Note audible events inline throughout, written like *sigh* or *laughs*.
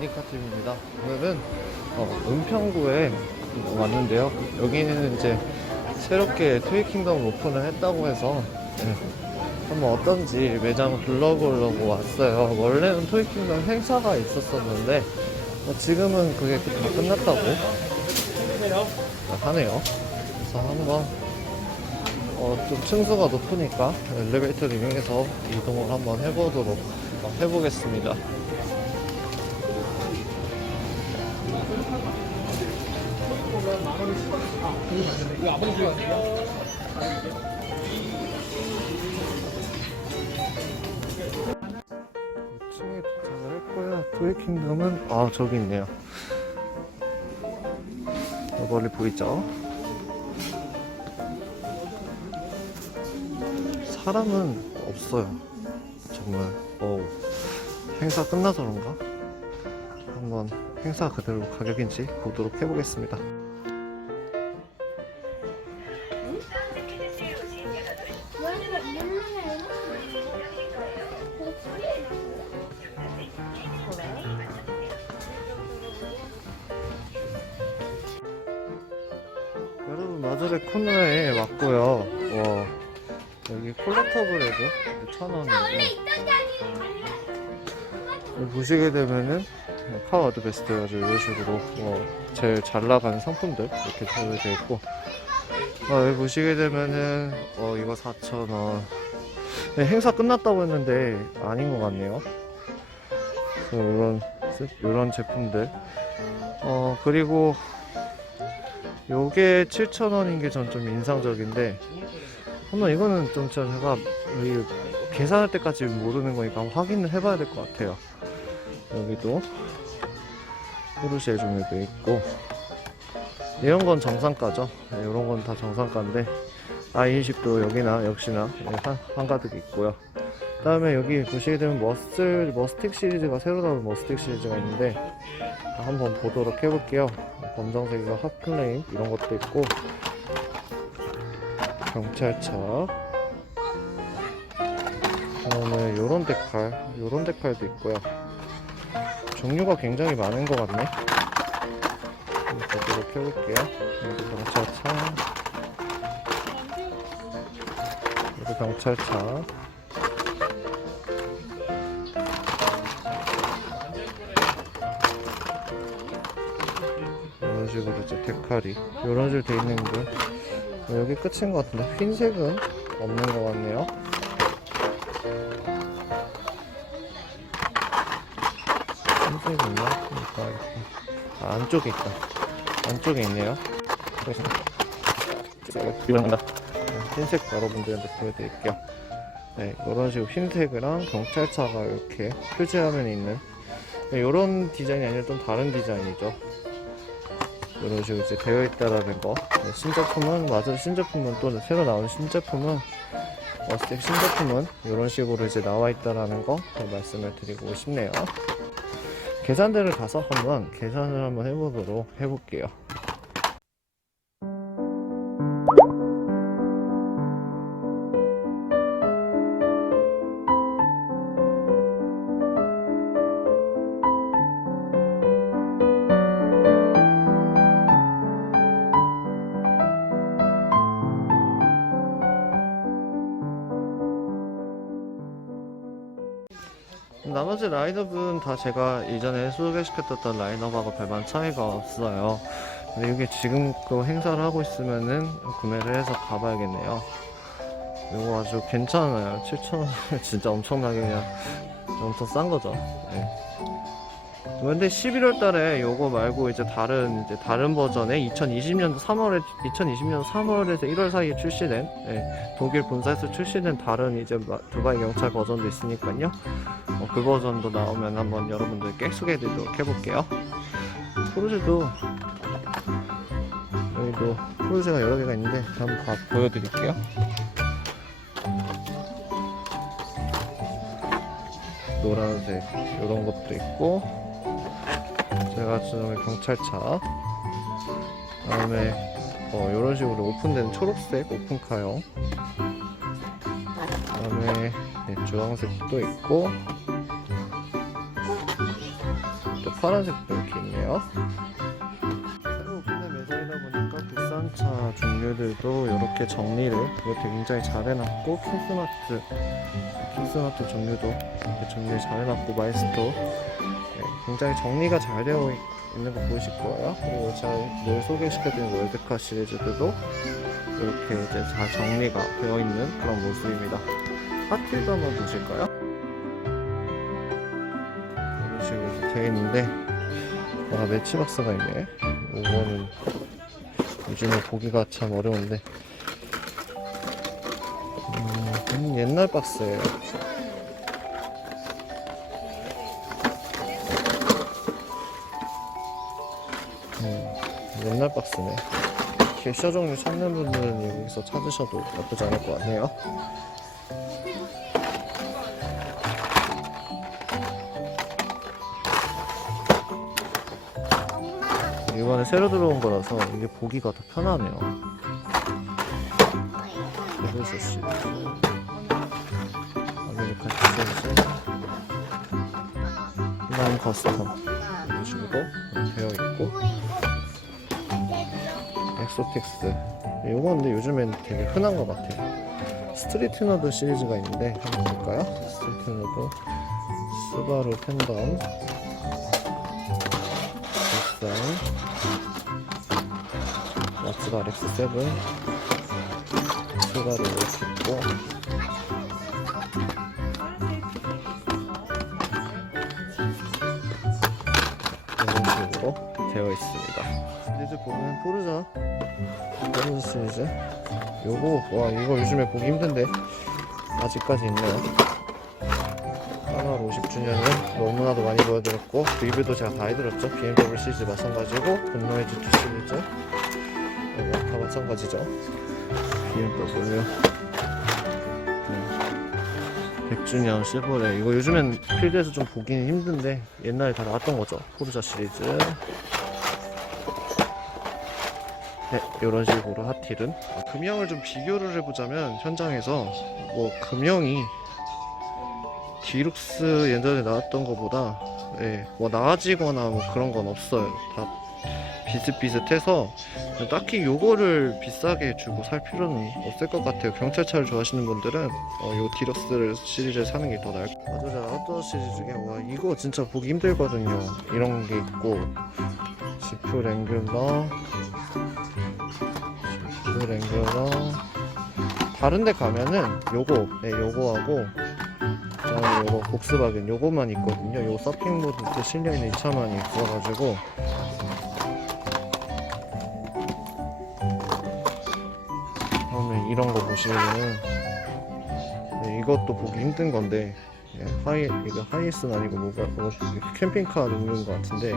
미니카팀입니다. 오늘은 어, 은평구에 왔는데요. 여기는 이제 새롭게 토이킹덤 오픈을 했다고 해서 네, 한번 어떤지 매장을 둘러보려고 왔어요. 원래는 토이킹덤 행사가 있었었는데 어, 지금은 그게 다 끝났다고 하네요. 그래서 한번 어, 좀 층수가 높으니까 엘리베이터를 이용해서 이동을 한번 해보도록 해보겠습니다. 층에 도착을 했고요. 토이킹덤은 아 저기 있네요. 저 멀리 보이죠? 사람은 없어요. 정말 어 행사 끝나서 그런가? 한번 행사 그대로 가격인지 보도록 해보겠습니다. 천 원이고 여기 보시게 되면은 카와드 베스트 가지고 이런 식으로 어, 제일 잘 나가는 상품들 이렇게 되어 있고. 어, 여기 보시게 되면은 어, 이거 4,000원. 네, 행사 끝났다고 했는데 아닌 것 같네요. 이런 이런 제품들. 어 그리고 요게 7,000원인 게 전 좀 인상적인데 한번 이거는 좀 제가 이 계산할 때까지 모르는 거니까 확인을 해봐야 될 것 같아요. 여기도 포르쉐 종류도 있고 이런 건 정상가죠. 네, 이런 건 다 정상가인데 아인식도 여기나 역시나 네, 한, 한가득 있고요. 그 다음에 여기 보시게 되면 머슬 머스틱 시리즈가 새로 나온 머스틱 시리즈가 있는데 한번 보도록 해볼게요. 검정색이가 핫클레임 이런 것도 있고 경찰차. 그 다음에 요런 데칼 요런 데칼도 있고요. 종류가 굉장히 많은 것 같네. 보도록 해볼게요. 여기 경찰차. 여기 경찰차. 이런 식으로 이제 데칼이 이런 식으로 돼 있는 거. 어, 여기 끝인 것 같은데 흰색은 없는 것 같네요 흰색 있나? 그러니까. 아, 안쪽에 있다. 안쪽에 있네요. 그래서 이런다. 흰색 여러분들한테 보여드릴게요. 네 이런 식으로 흰색이랑 경찰차가 이렇게 표지화면에 있는. 이런 디자인이 아니라 좀 다른 디자인이죠. 이런 식으로 이제 되어 있다라는 거. 네, 신제품은 맞아 신제품은 또 새로 나온 신제품은 어스텍 신제품은 이런 식으로 이제 나와 있다라는 거 말씀을 드리고 싶네요 계산대를 가서 한번 계산을 한번 해보도록 해볼게요 나머지 라인업은 다 제가 이전에 소개시켰던 라인업하고 별반 차이가 없어요. 근데 이게 지금 그 행사를 하고 있으면은 구매를 해서 가봐야겠네요. 이거 아주 괜찮아요. 7,000원 *laughs* 진짜 엄청나게 그냥 엄청 싼 거죠. 네. 근데 11월 달에 요거 말고 이제 다른 이제 다른 버전의 2020년도 3월에 2020년 3월에서 1월 사이에 출시된 예, 독일 본사에서 출시된 다른 이제 마- 두바이 경찰 버전도 있으니까요. 어, 그 버전도 나오면 한번 여러분들께 소개해드리도록 해볼게요. 포르쉐도 여기도 포르쉐가 여러 개가 있는데 한번 다 보여드릴게요. 노란색 이런 것도 있고 제가 지금 경찰차. 다음에 어, 이런 식으로 오픈되는 초록색 오픈카형 다음에 네, 주황색도 있고. 또 파란색도 이렇게 있네요. 새로 오픈된 매장이다 보니까 비싼 차 종류들도 이렇게 정리를 이렇게 굉장히 잘 해놨고 킹스마트 킹스마트 종류도 이렇게 정리 잘 해놨고 마이스토 네, 굉장히 정리가 잘 되어 있- 있는 거 보이실 거예요. 그리고 제가 늘 소개시켜드린 월드카 시리즈들도 이렇게 이제 잘 정리가 되어 있는 그런 모습입니다. 하트도 한번 보실까요? 이런 식으로 되어 있는데 와 매치박스가 있네. 이거는 요즘에 보기가 참 어려운데 음, 옛날 박스예요. 옛날 박스네. 게셔 종류 찾는 분들은 여기서 찾으셔도 나쁘지 않을 것 같네요. 이번에 새로 들어온 거라서 이게 보기가 더 편하네요. 이것이 시리즈, 아메리칸 시리즈, 난 커스텀 이런 식으로 되어 있고 엑소틱스 이거 근데 요즘엔 되게 흔한 것 같아요. 스트리트 너드 시리즈가 있는데 한번 볼까요? 스트리트 너드 스바루 팬덤 비싼 마츠가 RX7 스바루 이렇게 있고 이런 식으로 되어 있습니다. 시리즈 보면 포르자 시리즈 요거 와 이거 요즘에 보기 힘든데 아직까지 있네요. 하나로 50주년은 너무나도 많이 보여드렸고 리뷰도 제가 다 해드렸죠. BMW 시리즈 마찬가지고 분노의 질주 시리즈 이거 다 마찬가지죠. BMW 네. 100주년 실버레 이거 요즘엔 필드에서 좀 보기는 힘든데 옛날에 다 나왔던 거죠. 포르자 시리즈 네, 이런 식으로 핫힐은 아, 금형을 좀 비교를 해보자면 현장에서 뭐 금형이 디룩스 예전에 나왔던 것보다 예, 뭐 나아지거나 뭐 그런 건 없어요. 다 비슷비슷해서 딱히 요거를 비싸게 주고 살 필요는 없을 것 같아요. 경찰차를 좋아하시는 분들은 어, 요 디럭스 시리즈를 사는 게 더 나을 것 같아요. 맞아, 아웃도어 시리즈 중에 와 이거 진짜 보기 힘들거든요. 이런 게 있고 지프 랭귤러 그 랭글러. 다른 데 가면은 요거 네 요거하고 그다음에 요거 복스바겐 요거만 있거든요. 요 서핑보드 때 실려있는 2차만이 있어가지고. 다음에 이런 거 보시면은 네, 이것도 보기 힘든 건데 네, 하이 이거 하이에스는 아니고 뭐가 뭐 캠핑카 종류인 것 같은데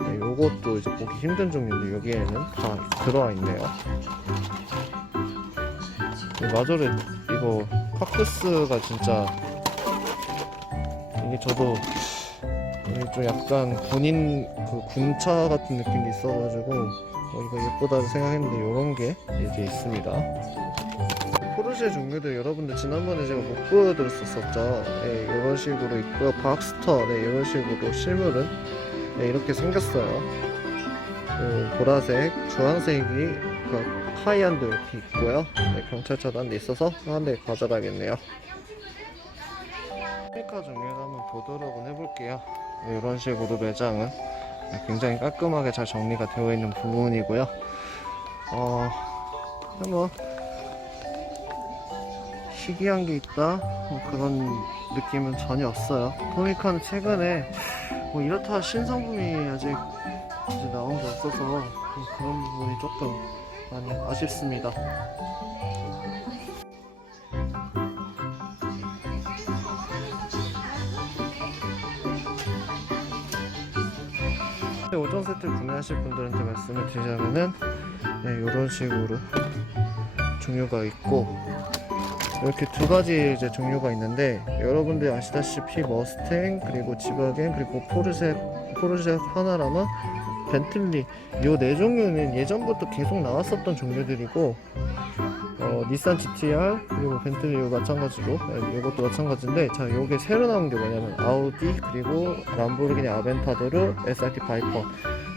네, 요것도 이제 보기 힘든 종류인데 여기에는 다 들어와 있네요. 이 마저레 이거 카크스가 진짜 이게 저도 좀 약간 군인 그 군차 같은 느낌이 있어가지고 어, 이거 예쁘다 생각했는데 이런 게 이제 있습니다. 포르쉐 종류들 여러분들 지난번에 제가 못 보여드렸었죠. 네, 이런 식으로 있고요. 박스터 네, 이런 식으로 실물은 네, 이렇게 생겼어요. 그 보라색, 주황색이 그 하이안도 이렇게 있고요. 네, 경찰차도 한 대 있어서 한 대 가져가야겠네요. 스피커 종류를 한번 보도록 해볼게요. 네, 이런 식으로 매장은 네, 굉장히 깔끔하게 잘 정리가 되어 있는 부분이고요. 어, 뭐 희귀한 게 있다 뭐 그런 느낌은 전혀 없어요. 토미카는 최근에 뭐 이렇다 신상품이 아직 나온 게 없어서 뭐 그런 부분이 조금 많이 아쉽습니다. 네, 오전 세트를 구매하실 분들한테 말씀을 드리자면은 네, 이런 식으로 종류가 있고 이렇게 두 가지 이제 종류가 있는데 여러분들 아시다시피 머스탱 그리고 지바겐 그리고 포르쉐 포르쉐 파나라마 벤틀리. 요 네 종류는 예전부터 계속 나왔었던 종류들이고 어, 닛산 GTR 그리고 벤틀리 마찬가지로 네, 이것도 마찬가지인데 자 요게 새로 나온 게 뭐냐면 아우디 그리고 람보르기니 아벤타도르 SRT 바이퍼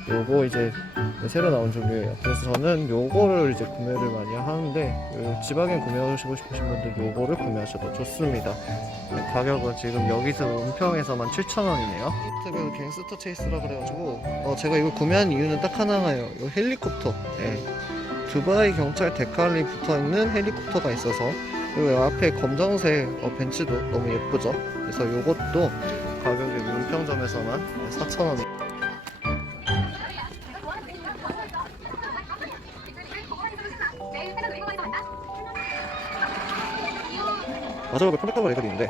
요거 이제 새로 나온 종류예요. 그래서 저는 요거를 이제 구매를 많이 하는데 요 지방에 구매하시고 싶으신 분들 요거를 구매하셔도 좋습니다. 네, 가격은 지금 여기서 은평에서만 7,000원이네요. 그 갱스터 체이스라 그래가지고 어, 제가 이걸 구매한 이유는 딱 하나예요. 요 헬리콥터. 네. 두바이 경찰 데칼리 붙어 있는 헬리콥터가 있어서 그리고 이 앞에 검정색 어, 벤츠도 너무 예쁘죠? 그래서 요것도 가격이 은평점에서만 4,000원 컴퓨터가 레벨이 있는데